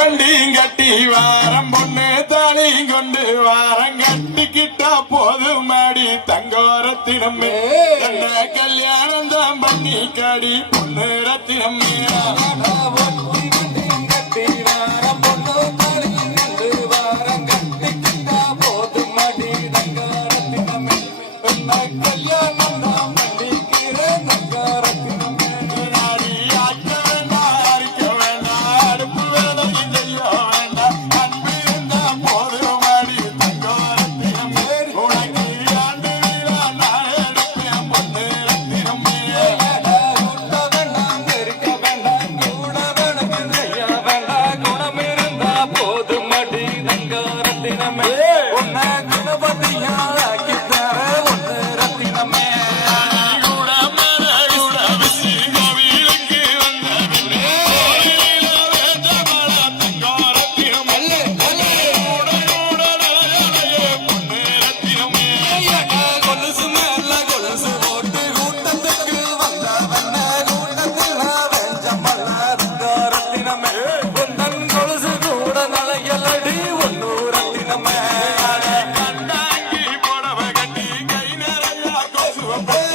கண்டியும் கட்டி வாரம் பொண்ணு தாலியும் கொண்டு வாரம் கட்டிக்கிட்டா போதும் மாடி தங்கோரத்தினமே என்ன கல்யாணம் தான் பண்ணி காடி. பொண்ணு ரத்தினமே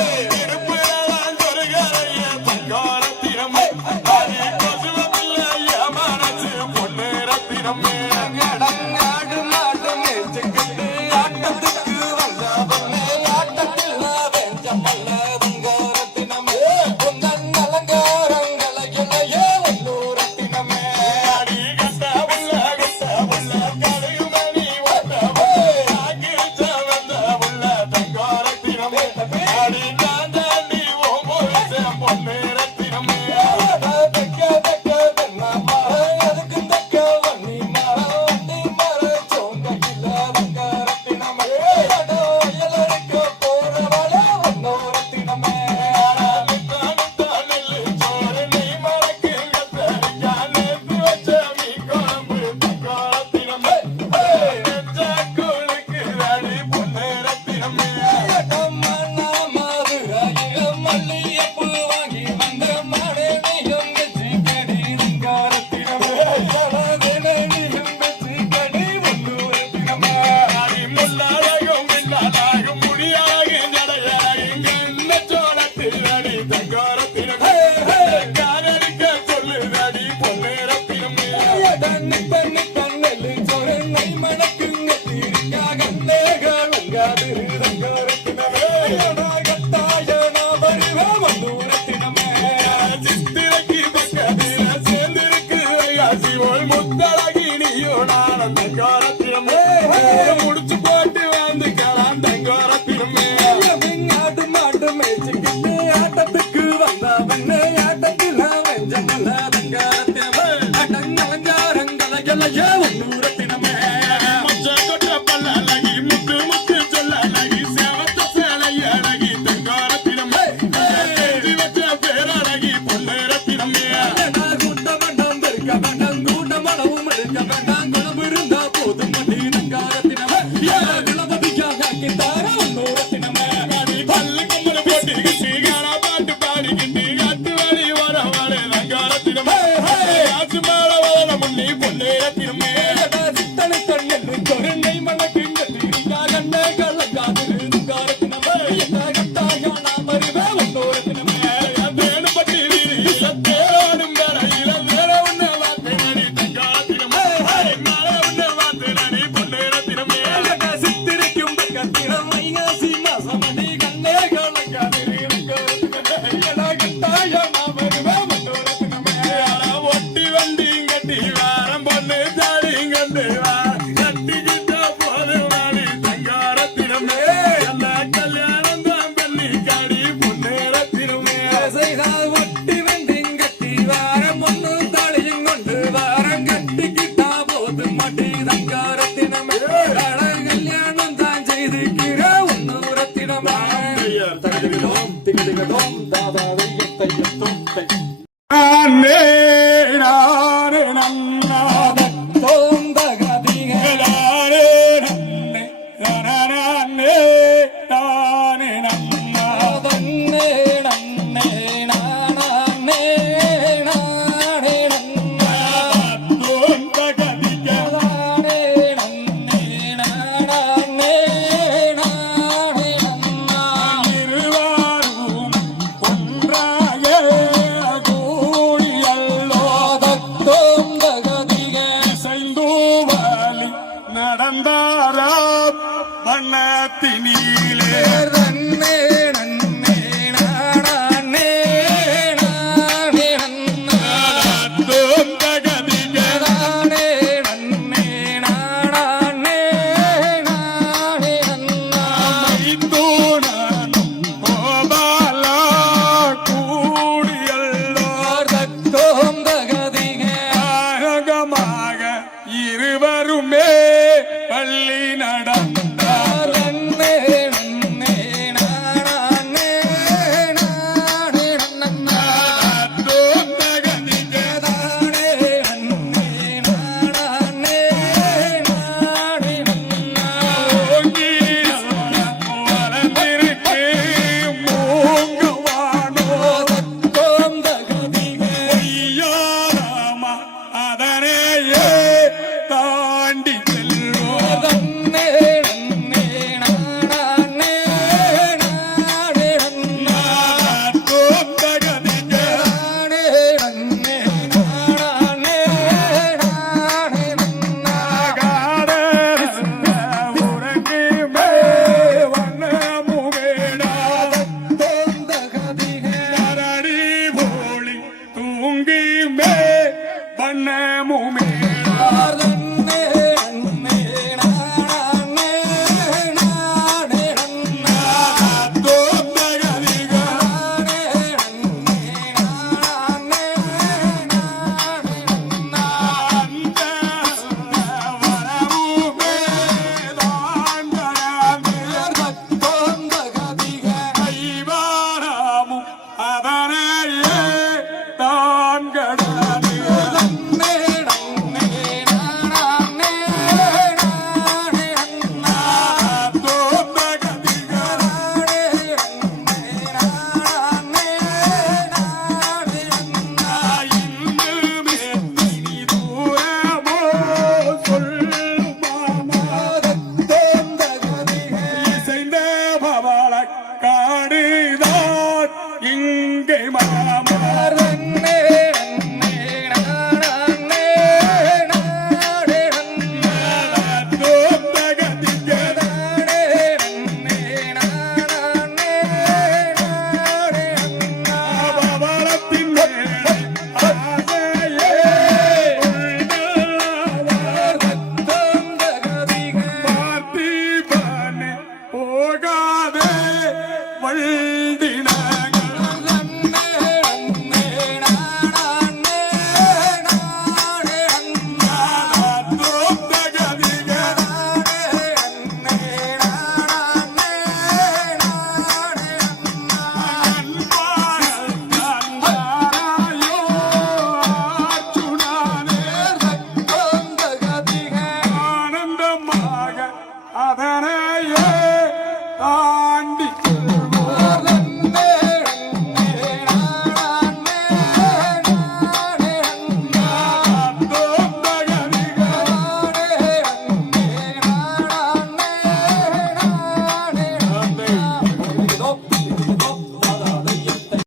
Yeah. one love. நடந்தாரா? வண்ணத்தினீலே. ரன்னே Amen.